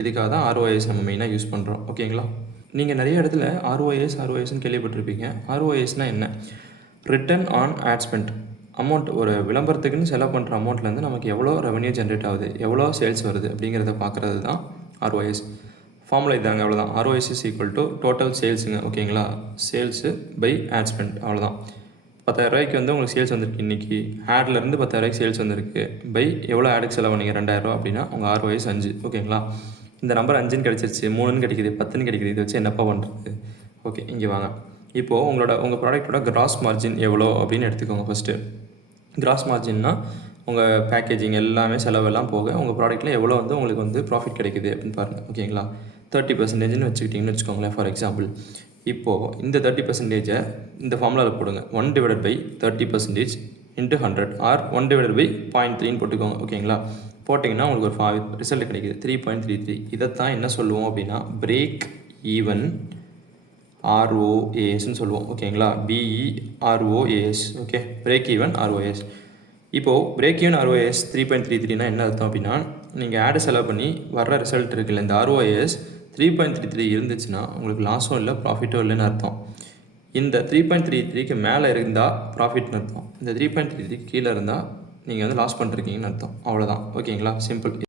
இதுக்காக தான் ஆர்ஓஐஎஸ் நம்ம மெயினாக யூஸ் பண்ணுறோம். ஓகேங்களா? நீங்கள் நிறைய இடத்துல ஆர்ஓஐஎஸ்ன்னு கேள்விப்பட்டிருப்பீங்க. ஆர்ஓஐஎஸ்னால் என்ன? Return on ad spend. Amount ஒரு விளம்பரத்துக்குன்னு செலவு பண்ணுற அமௌண்ட்லேருந்து நமக்கு எவ்வளோ ரெவன்யூ ஜென்ரேட் ஆகுது, எவ்வளோ சேல்ஸ் வருது அப்படிங்கிறத பார்க்குறது தான் ஆர்ஓஐஎஸ். ஃபார்முலா இதாங்க, அவ்வளோதான். ROIS is equal to total சேல்ஸுங்க. ஓகேங்களா? சேல்ஸு பை ஆட் ஸ்பெண்ட், அவ்வளோதான். 10,000 வந்து உங்களுக்கு சேல்ஸ் வந்திருக்கு இன்றைக்கி. ஆட்லேருந்து 10,000 சேல்ஸ் வந்திருக்கு. பை எவ்வளோ ஆடுக்கு செலவு பண்ணீங்க? 2,000 அப்படின்னா உங்கள் ஆர்ஓஐஎஸ் 5. ஓகேங்களா? இந்த நம்பர் 5ன்னு கிடச்சிருச்சு, 3ன்னு கிடைக்குது, 10ன்னு கிடைக்குது. இதை வச்சு என்னப்பா பண்ணுறது? ஓகே, இங்கே வாங்க. இப்போது உங்கள் ப்ராடக்ட்டோட கிராஸ் மார்ஜின் எவ்வளோ அப்படின்னு எடுத்துக்கோங்க. ஃபஸ்ட்டு கிராஸ் மார்ஜின்னா உங்கள் பேக்கேஜிங் எல்லாமே செலவெல்லாம் போக உங்கள் ப்ராடக்ட்டில் எவ்வளோ வந்து உங்களுக்கு வந்து ப்ராஃபிட் கிடைக்குது அப்படின்னு பாருங்கள். ஓகேங்களா? 30% வச்சுக்கிட்டிங்கன்னு வச்சுக்கோங்களேன் ஃபார் எக்ஸாம்பிள். இப்போது இந்த 30% இந்த ஃபார்முலாவில் போடுங்க. 1/30% இன்ட்டு 100 ஆர் 1/0.3ன்னு போட்டுக்கோங்க. ஓகேங்களா? போட்டிங்கன்னா உங்களுக்கு ஒரு ரிசல்ட் கிடைக்குது 3.33. இதைத்தான் என்ன சொல்லுவோம் அப்படின்னா பிரேக் ஈவன் ஆர்ஓஏஎஸ்ன்னு சொல்லுவோம். ஓகேங்களா? BEROAS. Okay, break even ROAS. இப்போது பிரேக் ஈவன் ஆர்ஓஏஎஸ் 3.33னா என்ன அர்த்தம் அப்படின்னா, நீங்கள் ஆடு செலவு பண்ணி வர்ற ரிசல்ட் இருக்குல்ல, இந்த ஆர்ஓஏஎஸ் 3.33 இருந்துச்சுன்னா உங்களுக்கு லாஸும் இல்லை ப்ராஃபிட்டும் இல்லைன்னு அர்த்தம். இந்த 3.33க்கு மேலே இருந்தால் ப்ராஃபிட்னு அர்த்தம். இந்த 3.33 கீழே இருந்தால் நீங்கள் வந்து லாஸ் பண்ணிருக்கீங்கன்னு அர்த்தம். அவ்வளோதான். ஓகேங்களா? சிம்பிள்.